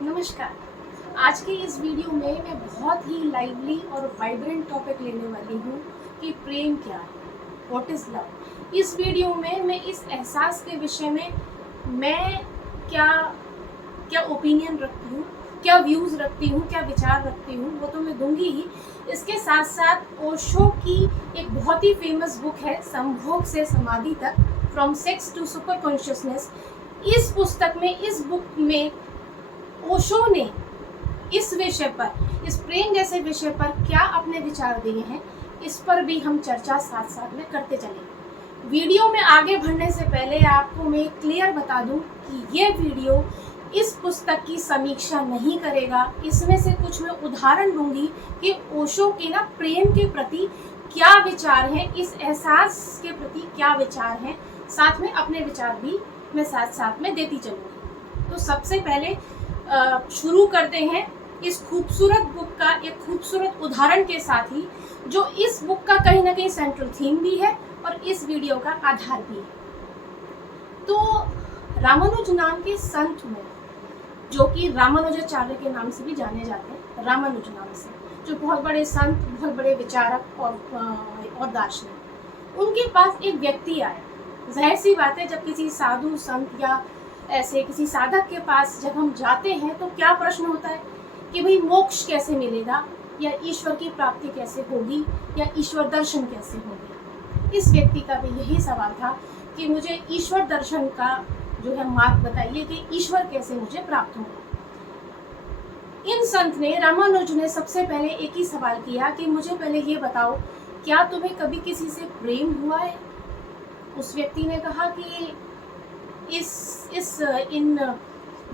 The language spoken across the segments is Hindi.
नमस्कार। आज के इस वीडियो में मैं बहुत ही लाइवली और वाइब्रेंट टॉपिक लेने वाली हूँ कि प्रेम क्या है, व्हाट इज़ लव। इस वीडियो में मैं इस एहसास के विषय में मैं क्या क्या ओपिनियन रखती हूँ, क्या व्यूज़ रखती हूँ, क्या विचार रखती हूँ, वो तो मैं दूंगी ही। इसके साथ साथ ओशो की एक बहुत ही फेमस बुक है, संभोग से समाधि तक, from sex to super consciousness. इस पुस्तक में, इस बुक में ओशो ने इस विषय पर, इस प्रेम जैसे विषय पर क्या अपने विचार दिए हैं, इस पर भी हम चर्चा साथ साथ में करते चलेंगे। वीडियो में आगे बढ़ने से पहले आपको मैं क्लियर बता दूं कि ये वीडियो इस पुस्तक की समीक्षा नहीं करेगा। इसमें से कुछ मैं उदाहरण दूंगी कि ओशो के ना प्रेम के प्रति क्या विचार हैं, इस एहसास के प्रति क्या विचार हैं, साथ में अपने विचार भी मैं साथ साथ में देती चलूँगी। तो सबसे पहले शुरू करते हैं इस खूबसूरत बुक का एक खूबसूरत उदाहरण के साथ ही, जो इस बुक का कहीं ना कहीं सेंट्रल थीम भी है और इस वीडियो का आधार भी है। तो रामानुज नाम के संत में, जो कि रामानुजाचार्य के नाम से भी जाने जाते हैं, रामानुज नाम से, जो बहुत बड़े संत, बहुत बड़े विचारक और दार्शनिक, उनके पास एक व्यक्ति आया। जाहिर सी बात है, जब किसी साधु संत या ऐसे किसी साधक के पास जब हम जाते हैं तो क्या प्रश्न होता है कि भाई मोक्ष कैसे मिलेगा, या ईश्वर की प्राप्ति कैसे होगी, या ईश्वर दर्शन कैसे होगी। इस व्यक्ति का भी यही सवाल था कि मुझे ईश्वर दर्शन का जो है मार्ग बताइए कि ईश्वर कैसे मुझे प्राप्त होगा। इन संत ने, रामानुज ने सबसे पहले एक ही सवाल किया कि मुझे पहले ये बताओ, क्या तुम्हें कभी किसी से प्रेम हुआ है। उस व्यक्ति ने कहा कि इन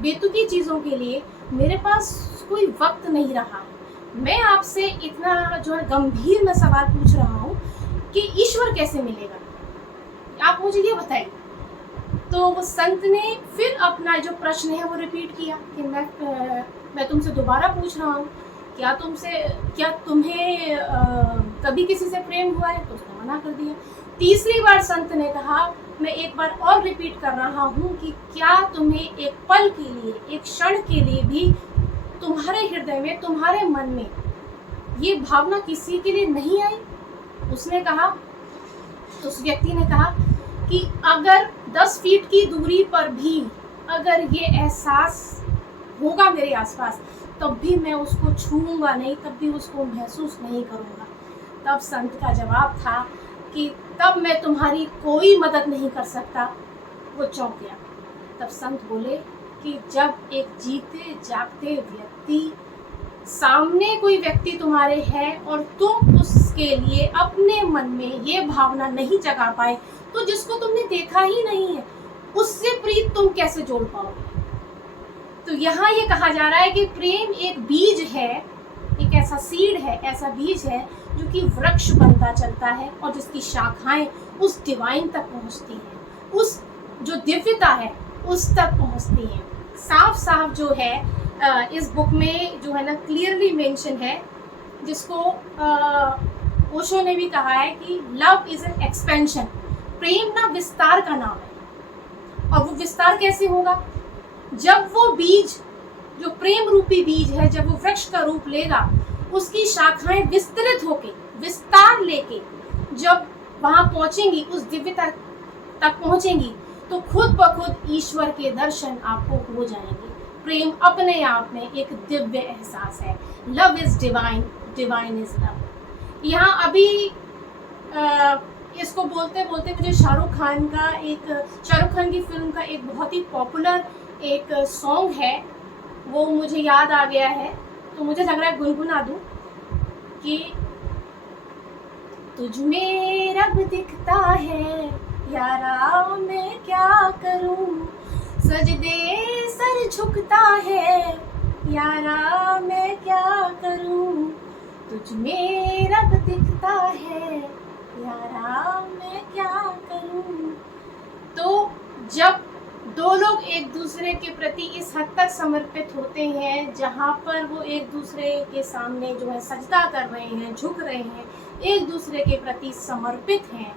बेतुकी चीज़ों के लिए मेरे पास कोई वक्त नहीं रहा है। मैं आपसे इतना जो है गंभीर में सवाल पूछ रहा हूँ कि ईश्वर कैसे मिलेगा, आप मुझे ये बताइए। तो वो संत ने फिर अपना जो प्रश्न है वो रिपीट किया कि मैं तुमसे दोबारा पूछ रहा हूँ, क्या तुम्हें कभी किसी से प्रेम हुआ है। तो उसने मना कर दिया। तीसरी बार संत ने कहा, मैं एक बार और रिपीट कर रहा हूँ कि क्या तुम्हें एक पल के लिए, एक क्षण के लिए भी तुम्हारे हृदय में, तुम्हारे मन में ये भावना किसी के लिए नहीं आई। उसने कहा, तो उस व्यक्ति ने कहा कि अगर 10 फीट की दूरी पर भी अगर ये एहसास होगा मेरे आसपास, तब भी मैं उसको छूऊंगा नहीं, तब भी उसको महसूस नहीं करूँगा। तब संत का जवाब था कि तब मैं तुम्हारी कोई मदद नहीं कर सकता। वो चौंक गया। तब संत बोले कि जब एक जीते जागते व्यक्ति, सामने कोई व्यक्ति तुम्हारे है और तुम उसके लिए अपने मन में ये भावना नहीं जगा पाए, तो जिसको तुमने देखा ही नहीं है उससे प्रीत तुम कैसे जोड़ पाओगे। तो यहाँ ये कहा जा रहा है कि प्रेम एक बीज है, एक ऐसा सीड है, ऐसा बीज है जो कि वृक्ष बनता चलता है और जिसकी शाखाएं उस डिवाइन तक पहुँचती हैं, उस जो दिव्यता है उस तक पहुँचती हैं। साफ साफ जो है इस बुक में जो है ना क्लियरली मेंशन है, जिसको ओशो ने भी कहा है कि लव इज एन एक्सपेंशन। प्रेम ना विस्तार का नाम है। और वो विस्तार कैसे होगा, जब वो बीज, जो प्रेम रूपी बीज है, जब वो वृक्ष का रूप लेगा, उसकी शाखाएं विस्तृत होके, विस्तार लेके जब वहां पहुंचेंगी, उस दिव्यता तक पहुंचेंगी, तो खुद ब खुद ईश्वर के दर्शन आपको हो जाएंगे। प्रेम अपने आप में एक दिव्य एहसास है। Love is divine, divine is love. यहाँ अभी इसको बोलते बोलते मुझे शाहरुख खान की फिल्म का एक बहुत ही पॉपुलर एक सॉन्ग है, वो मुझे याद आ गया है, तो मुझे लग रहा है गुनगुना दूं कि तुझ में रब दिखता है यारा, मैं क्या करूं, सजदे सर झुकता है यारा, मैं क्या करूं, तुझ में रब दिखता है यारा, मैं क्या करूं। तो जब दो लोग एक दूसरे के प्रति इस हद तक समर्पित होते हैं, जहाँ पर वो एक दूसरे के सामने जो है सजदा कर रहे हैं, झुक रहे हैं, एक दूसरे के प्रति समर्पित हैं,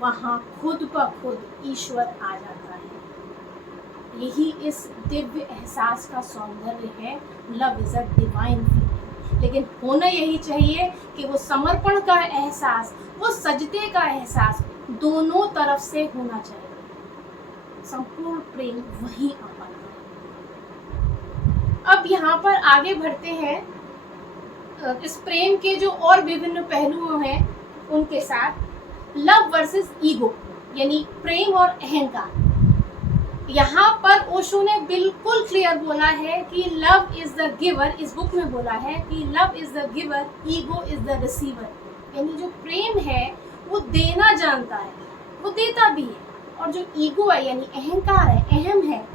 वहाँ खुद ब खुद ईश्वर आ जाता है। यही इस दिव्य एहसास का सौंदर्य है। Love is a divine feeling. लेकिन होना यही चाहिए कि वो समर्पण का एहसास, वो सजदे का एहसास दोनों तरफ से होना चाहिए। संपूर्ण प्रेम वही आ पाता है। अब यहाँ पर आगे बढ़ते हैं इस प्रेम के जो और विभिन्न पहलुओं हैं उनके साथ। लव वर्सेस ईगो, यानी प्रेम और अहंकार। यहाँ पर ओशो ने बिल्कुल क्लियर बोला है कि लव इज द गिवर। इस बुक में बोला है कि love is the giver, ego is the receiver. यानी जो प्रेम है वो देना जानता है, वो देता भी है, और जो ईगो है यानी अहंकार है, अहम है,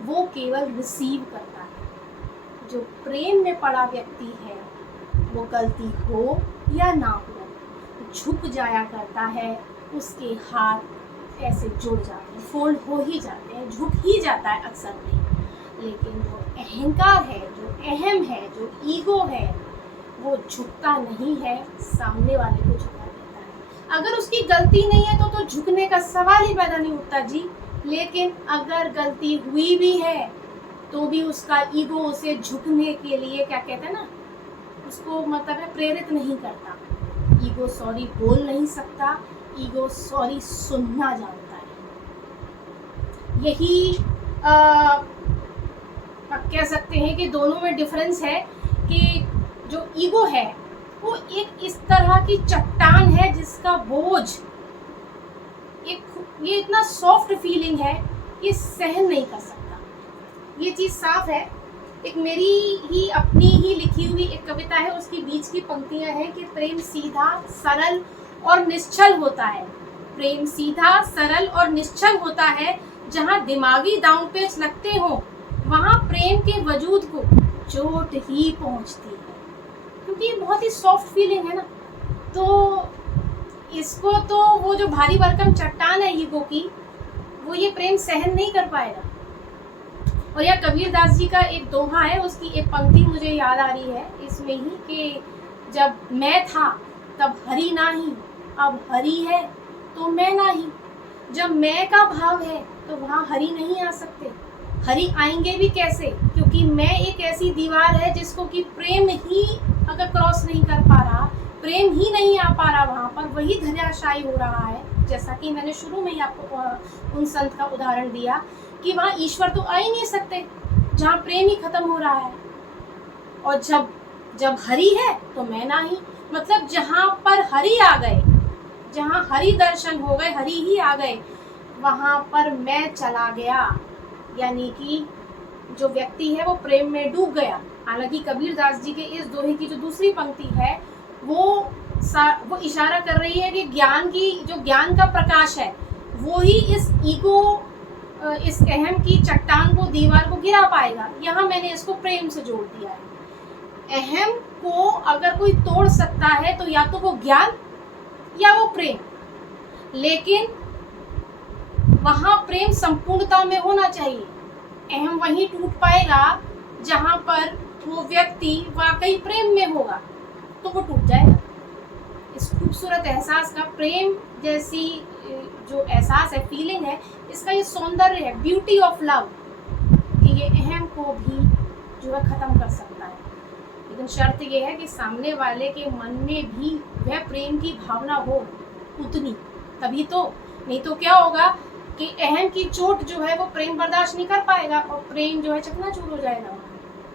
वो केवल रिसीव करता है। जो प्रेम में पड़ा व्यक्ति है वो गलती हो या ना हो झुक जाया करता है। उसके हाथ ऐसे जुड़ जाते हैं, फोल्ड हो ही जाते हैं, झुक ही जाता है अक्सर नहीं। लेकिन जो अहंकार है, जो अहम है, जो ईगो है, वो झुकता नहीं है, सामने वाले को झुका देता है। अगर उसकी गलती नहीं है तो झुकने का सवाल ही पैदा नहीं उठता जी। लेकिन अगर गलती हुई भी है तो भी उसका ईगो उसे झुकने के लिए, क्या कहते हैं ना, उसको मतलब है प्रेरित नहीं करता। ईगो सॉरी बोल नहीं सकता, ईगो सॉरी सुनना जानता है। यही कह सकते हैं कि दोनों में डिफरेंस है कि जो ईगो है वो एक इस तरह की चट्टान है जिसका बोझ, ये इतना सॉफ्ट फीलिंग है, ये सहन नहीं कर सकता। ये चीज़ साफ है। एक मेरी ही अपनी ही लिखी हुई एक कविता है, उसकी बीच की पंक्तियां हैं कि प्रेम सीधा, सरल और निश्चल होता है। प्रेम सीधा, सरल और निश्चल होता है। जहाँ दिमागी दांव पेच लगते हो वहाँ प्रेम के वजूद को चोट ही पहुँचती है। क्योंकि ये बहुत ही सॉफ्ट फीलिंग है ना, तो इसको तो वो जो भारी भरकम चट्टान है ईगो की, वो ये प्रेम सहन नहीं कर पाएगा। और यह कबीर दास जी का एक दोहा है, उसकी एक पंक्ति मुझे याद आ रही है इसमें ही कि जब मैं था तब हरि नाही, अब हरि है तो मैं नाही। जब मैं का भाव है तो वहाँ हरि नहीं आ सकते। हरि आएंगे भी कैसे, क्योंकि मैं एक ऐसी दीवार है जिसको कि प्रेम ही अगर क्रॉस नहीं कर पा रहा, प्रेम ही नहीं आ पा रहा, वहाँ पर वही धराशायी हो रहा है। जैसा कि मैंने शुरू में ही आपको उन संत का उदाहरण दिया कि वहाँ ईश्वर तो आ ही नहीं सकते जहाँ प्रेम ही खत्म हो रहा है। और जब हरि है तो मैं नाही, मतलब जहाँ पर हरि आ गए, जहाँ हरि दर्शन हो गए, हरि ही आ गए, वहाँ पर मैं चला गया। यानी कि जो व्यक्ति है वो प्रेम में डूब गया। हालांकि कबीर दास जी के इस दोहे की जो दूसरी पंक्ति है वो इशारा कर रही है कि ज्ञान का प्रकाश है वो ही इस ईगो, इस अहम की चट्टान को, दीवार को गिरा पाएगा। यहाँ मैंने इसको प्रेम से जोड़ दिया है। अहम को अगर कोई तोड़ सकता है तो या तो वो ज्ञान या वो प्रेम, लेकिन वहाँ प्रेम संपूर्णता में होना चाहिए। अहम वहीं टूट पाएगा जहाँ पर वो व्यक्ति वाकई प्रेम में होगा, तो वो टूट जाएगा। इस खूबसूरत एहसास का, प्रेम जैसी जो एहसास है, फीलिंग है, इसका ये सौंदर्य है, ब्यूटी ऑफ लव, कि ये अहम को भी जो है ख़त्म कर सकता है। लेकिन शर्त ये है कि सामने वाले के मन में भी वह प्रेम की भावना हो उतनी, तभी तो। नहीं तो क्या होगा कि अहम की चोट जो है वो प्रेम बर्दाश्त नहीं कर पाएगा और प्रेम जो है चकनाचूर हो जाएगा।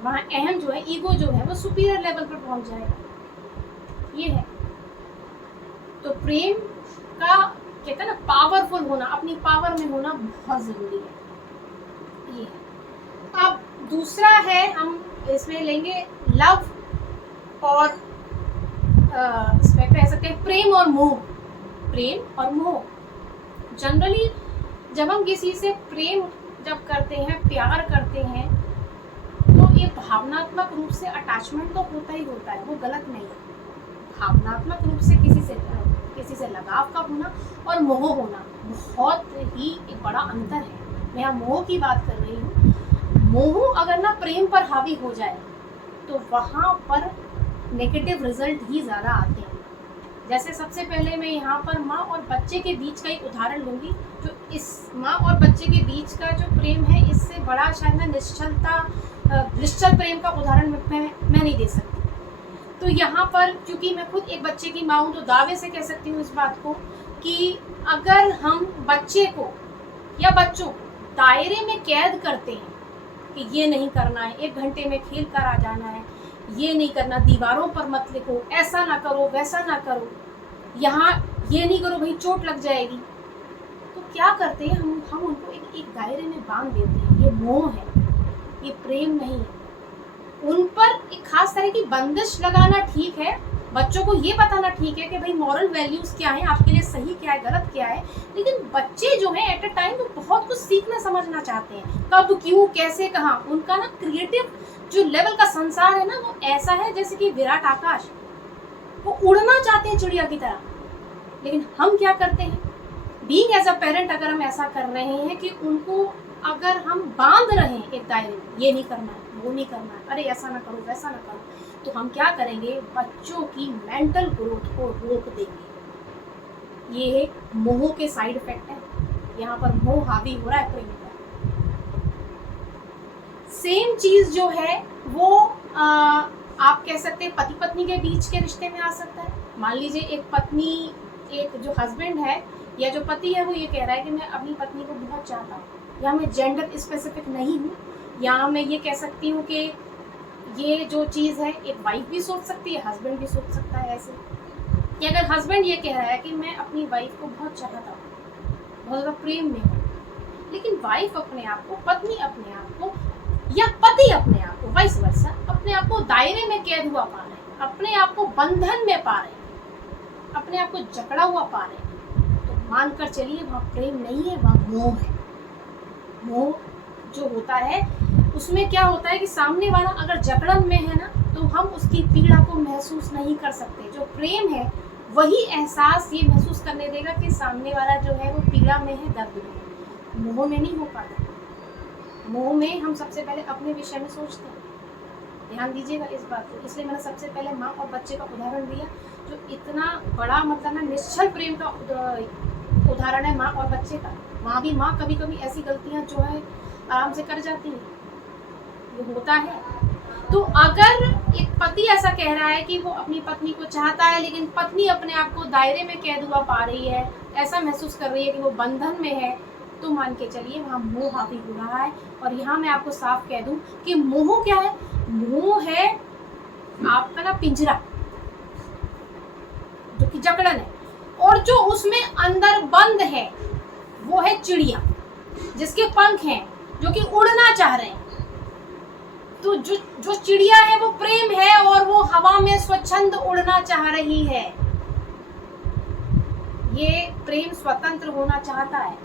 वहाँ अहम जो है, ईगो जो है, वो सुपीरियर लेवल पर पहुँच जाएगा। ये है तो प्रेम का, कहते हैं ना, पावरफुल होना, अपनी पावर में होना बहुत ज़रूरी है। ये है। अब दूसरा है, हम इसमें लेंगे लव और इसमें कह सकते हैं प्रेम और मोह। प्रेम और मोह, जनरली जब हम किसी से प्रेम जब करते हैं, प्यार करते हैं, तो ये भावनात्मक रूप से अटैचमेंट तो होता ही होता है, वो गलत नहीं है। भावनात्मक रूप से किसी से लगाव का होना और मोह होना बहुत ही एक बड़ा अंतर है। मैं यहाँ मोह की बात कर रही हूँ। मोह अगर ना प्रेम पर हावी हो जाए तो वहाँ पर नेगेटिव रिजल्ट ही ज़्यादा आते हैं। जैसे सबसे पहले मैं यहाँ पर माँ और बच्चे के बीच का एक उदाहरण लूँगी। जो इस माँ और बच्चे के बीच का जो प्रेम है, इससे बड़ा शायद मैं निश्चल प्रेम का उदाहरण मैं नहीं दे सकती। तो यहाँ पर क्योंकि मैं खुद एक बच्चे की माँ हूँ, तो दावे से कह सकती हूँ इस बात को कि अगर हम बच्चे को या बच्चों को दायरे में कैद करते हैं कि ये नहीं करना है, 1 घंटे में खेल कर आ जाना है, ये नहीं करना, दीवारों पर मत लिखो, ऐसा ना करो, वैसा ना करो, यहाँ ये नहीं करो भाई चोट लग जाएगी, तो क्या करते हैं हम उनको एक दायरे में बांध देते हैं। ये मोह है, ये प्रेम नहीं है। उन पर एक खास तरह की बंदिश लगाना ठीक है, बच्चों को ये बताना ठीक है कि भाई मॉरल वैल्यूज क्या है, आपके लिए सही क्या है, गलत क्या है। लेकिन बच्चे जो हैं एट अ टाइम वो बहुत कुछ सीखना समझना चाहते हैं, कब, क्यों, कैसे, कहाँ। उनका ना क्रिएटिव जो लेवल का संसार है ना, वो ऐसा है जैसे कि विराट आकाश, वो उड़ना चाहते हैं चिड़िया की तरह। लेकिन हम क्या करते हैं, बीइंग एज अ पेरेंट, अगर हम ऐसा कर रहे हैं कि उनको अगर हम बांध रहे हैं एक दायरे में, ये नहीं करना है, वो नहीं करना है, अरे ऐसा ना करो, वैसा ना करो, तो हम क्या करेंगे, बच्चों की मेंटल ग्रोथ को रोक देंगे। ये मोह के साइड इफेक्ट है। यहाँ पर मोह हावी हो रहा है प्रेम पर। सेम चीज जो है वो आप कह सकते हैं पति पत्नी के बीच के रिश्ते में आ सकता है। मान लीजिए एक पत्नी, एक जो हस्बैंड है या जो पति है, वो ये कह रहा है कि मैं अपनी पत्नी को बहुत चाहता हूँ। यहाँ मैं जेंडर स्पेसिफिक नहीं हूँ, यहाँ मैं ये कह सकती हूँ कि ये जो चीज़ है एक वाइफ भी सोच सकती है, हस्बैंड भी सोच सकता है। ऐसे कि अगर हस्बैंड ये कह रहा है कि मैं अपनी वाइफ को बहुत चाहता हूँ, बहुत ज़्यादा प्रेम में हूँ, लेकिन वाइफ अपने आप को, पत्नी अपने आप को, या पति अपने आप को, वाइस वर्सा, अपने आप को दायरे में कैद हुआ पा रहे हैं, अपने आप को बंधन में पा रहे हैं, अपने आप को जकड़ा हुआ पा रहे हैं, तो मानकर चलिए वहाँ प्रेम नहीं है, वहाँ मोह है। मोह जो होता है उसमें क्या होता है कि सामने वाला अगर जकड़न में है ना, तो हम उसकी पीड़ा को महसूस नहीं कर सकते। जो प्रेम है वही एहसास ये महसूस करने देगा कि सामने वाला जो है वो पीड़ा में है, दर्द में है। मोह में नहीं हो पाता। मोह में हम सबसे पहले अपने विषय में सोचते हैं। ध्यान दीजिएगा इस बात को। इसलिए मैंने सबसे पहले माँ और बच्चे का उदाहरण दिया, जो इतना बड़ा मतलब ना निश्चल प्रेम का उदाहरण है माँ और बच्चे का। माँ भी माँ कभी कभी ऐसी गलतियाँ जो है आराम से कर जाती है, ये होता है। तो अगर एक पति ऐसा कह रहा है कि वो अपनी पत्नी को चाहता है, लेकिन पत्नी अपने आप को दायरे में कैद हुआ पा रही है, ऐसा महसूस कर रही है कि वो बंधन में है, तो मान के चलिए वहाँ मोह हावी हो रहा है। और यहाँ मैं आपको साफ कह दूं कि मोह क्या है, मोह है आपका ना पिंजरा, जो कि जकड़न है, और जो उसमें अंदर बंद है वो है चिड़िया, जिसके पंख हैं, जो कि उड़ना चाह रहे हैं। तो जो चिड़िया है वो प्रेम है, और वो हवा में स्वच्छंद उड़ना चाह रही है। ये प्रेम स्वतंत्र होना चाहता है,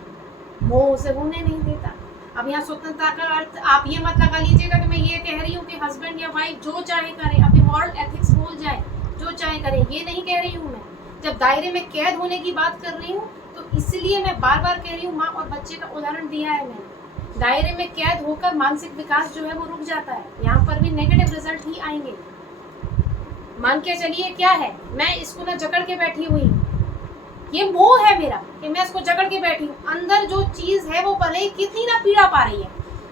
मोह उसे होने नहीं देता। अब यहाँ स्वतंत्रता का अर्थ आप ये मत लगा लीजिएगा कि मैं ये कह रही हूँ कि हस्बैंड या वाइफ जो चाहे करे, अपने मॉरल एथिक्स भूल जाए, जो चाहे करे, ये नहीं कह रही हूँ मैं। जब दायरे में कैद होने की बात कर रही हूँ, तो इसलिए मैं बार बार कह रही हूँ, माँ और बच्चे का उदाहरण दिया है मैंने। दायरे में कैद होकर मानसिक विकास जो है वो रुक जाता है, यहाँ पर भी नेगेटिव रिजल्ट ही आएंगे। मान के चलिए क्या है, मैं इसको ना जकड़ के बैठी हुई हूँ, ये मोह है मेरा कि मैं इसको जकड़ के बैठी हूँ। अंदर जो चीज है वो भले ही कितनी ना पीड़ा पा रही है,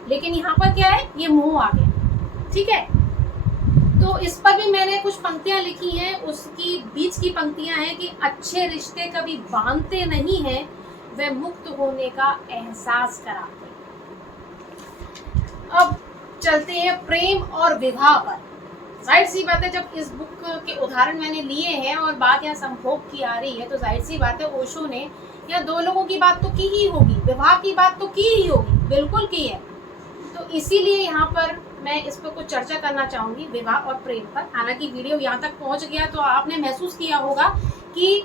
लेकिन यहाँ पर क्या है, ये मोह आ गया। ठीक है, तो इस पर भी मैंने कुछ पंक्तियां लिखी हैं। उसकी बीच की पंक्तियां हैं कि अच्छे रिश्ते कभी बांधते नहीं हैं, वे मुक्त होने का एहसास कराते हैं। अब चलते हैं प्रेम और विवाह पर। जाहिर सी बात है, जब इस बुक के उदाहरण मैंने लिए हैं और बात यहाँ संभोग की आ रही है, तो जाहिर सी बात है ओशो ने या दो लोगों की बात तो की ही होगी, विवाह की बात तो की ही होगी, बिल्कुल की है। तो इसीलिए यहाँ पर मैं इस पर कुछ चर्चा करना चाहूँगी, विवाह और प्रेम पर। हालांकि वीडियो यहाँ तक पहुँच गया तो आपने महसूस किया होगा कि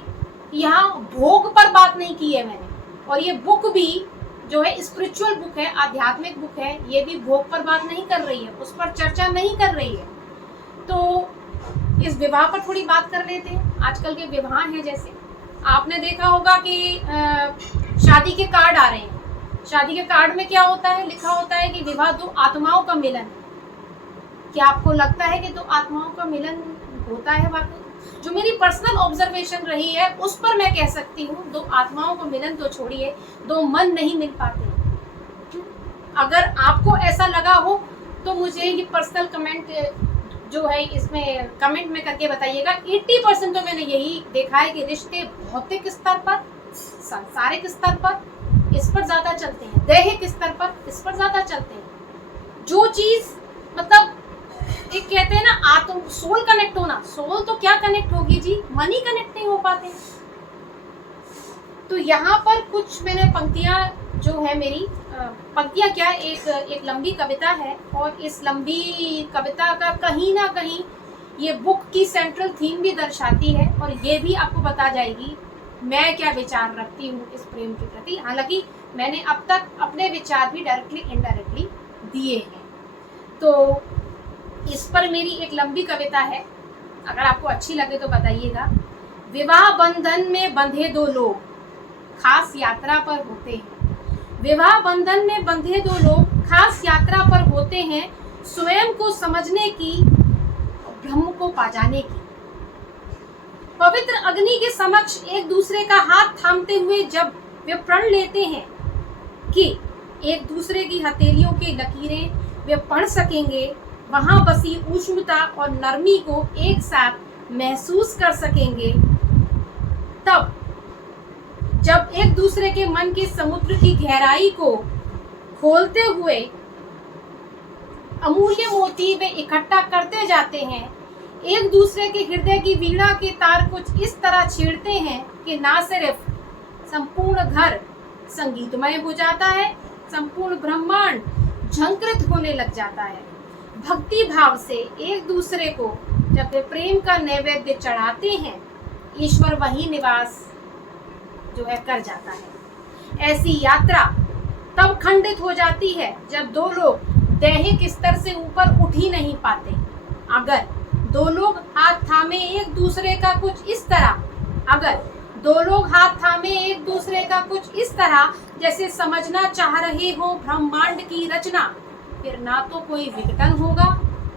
यहाँ भोग पर बात नहीं की है मैंने, और ये बुक भी जो है स्पिरिचुअल बुक है, आध्यात्मिक बुक है, ये भी भोग पर बात नहीं कर रही है, उस पर चर्चा नहीं कर रही है। तो इस विवाह पर थोड़ी बात कर लेते हैं। आजकल के विवाह हैं, जैसे आपने देखा होगा कि शादी के कार्ड आ रहे हैं। शादी के कार्ड में क्या होता है, लिखा होता है कि विवाह दो आत्माओं का मिलन। क्या आपको लगता है कि दो आत्माओं का मिलन होता है वाकई? जो मेरी पर्सनल ऑब्जर्वेशन रही है उस पर मैं कह सकती हूँ, दो आत्माओं को मिलन तो छोड़िए, दो मन नहीं मिल पाते। अगर आपको ऐसा लगा हो तो मुझे ये पर्सनल कमेंट जो है इसमें कमेंट में करके बताइएगा। 80% तो मैंने यही देखा है कि रिश्ते भौतिक स्तर पर, सांसारिक स्तर पर इस पर ज़्यादा चलते हैं, दैहिक स्तर पर इस पर ज़्यादा चलते हैं। जो चीज़ मतलब एक कहते हैं ना आत्म सोल कनेक्ट होना, सोल तो क्या कनेक्ट होगी जी, मन ही कनेक्ट नहीं हो पाते। तो यहाँ पर कुछ मैंने पंक्तियाँ जो है मेरी पंक्तियाँ क्या, एक लंबी कविता है और इस लंबी कविता का कहीं ना कहीं ये बुक की सेंट्रल थीम भी दर्शाती है और ये भी आपको बता जाएगी मैं क्या विचार रखती हूँ इस प्रेम के प्रति। हालांकि मैंने अब तक अपने विचार भी डायरेक्टली इनडायरेक्टली दिए हैं। तो इस पर मेरी एक लंबी कविता है, अगर आपको अच्छी लगे तो बताइएगा। विवाह बंधन में बंधे दो लोग खास यात्रा पर होते हैं। विवाह बंधन में बंधे दो लोग खास यात्रा पर होते हैं, स्वयं को समझने की, ब्रह्म को पा जाने की। पवित्र अग्नि के समक्ष एक दूसरे का हाथ थामते हुए जब वे प्रण लेते हैं कि एक दूसरे की हथेलियों की लकीरें वे पढ़ सकेंगे, वहां बसी ऊष्मता और नरमी को एक साथ महसूस कर सकेंगे, तब जब एक दूसरे के मन के समुद्र की गहराई को खोलते हुए अमूल्य मोती वे इकट्ठा करते जाते हैं, एक दूसरे के हृदय की वीणा के तार कुछ इस तरह छेड़ते हैं कि ना सिर्फ संपूर्ण घर संगीतमय हो जाता है, संपूर्ण ब्रह्मांड झंकृत होने लग जाता है। भक्ति भाव से एक दूसरे को जब वे प्रेम का नैवेद्य चढ़ाते हैं, ईश्वर वही निवास जो है कर जाता है। ऐसी यात्रा तब खंडित हो जाती है जब दो लोग दैहिक स्तर से ऊपर उठ ही नहीं पाते। अगर दो लोग हाथ थामे एक दूसरे का कुछ इस तरह, अगर दो लोग हाथ थामे एक दूसरे का कुछ इस तरह जैसे समझना चाह रहे हो ब्रह्मांड की रचना, फिर ना तो कोई विघटन होगा,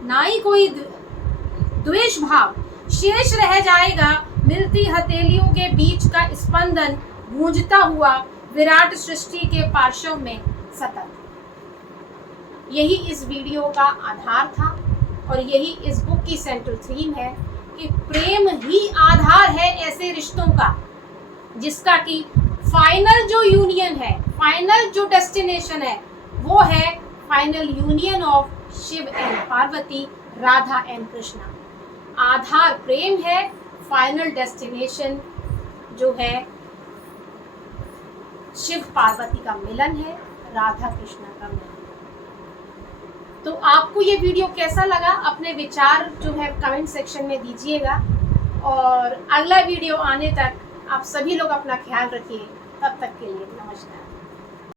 ना ही कोई द्वेष भाव, शेष रह जाएगा मिलती हथेलियों के बीच का स्पंदन गूंजता हुआ विराट सृष्टि के पार्श्व में सतत। यही इस वीडियो का आधार था और यही इस बुक की सेंट्रल थीम है कि प्रेम ही आधार है ऐसे रिश्तों का जिसका कि फाइनल जो यूनियन है, फाइनल जो डेस्टिनेशन है वो है final union of Shiv and Parvati, Radha and Krishna. आधार प्रेम है, फाइनल डेस्टिनेशन जो है शिव पार्वती का मिलन है, राधा कृष्णा का मिलन। तो आपको ये वीडियो कैसा लगा, अपने विचार जो है कमेंट सेक्शन में दीजिएगा और अगला वीडियो आने तक आप सभी लोग अपना ख्याल रखिए। तब तक के लिए नमस्कार।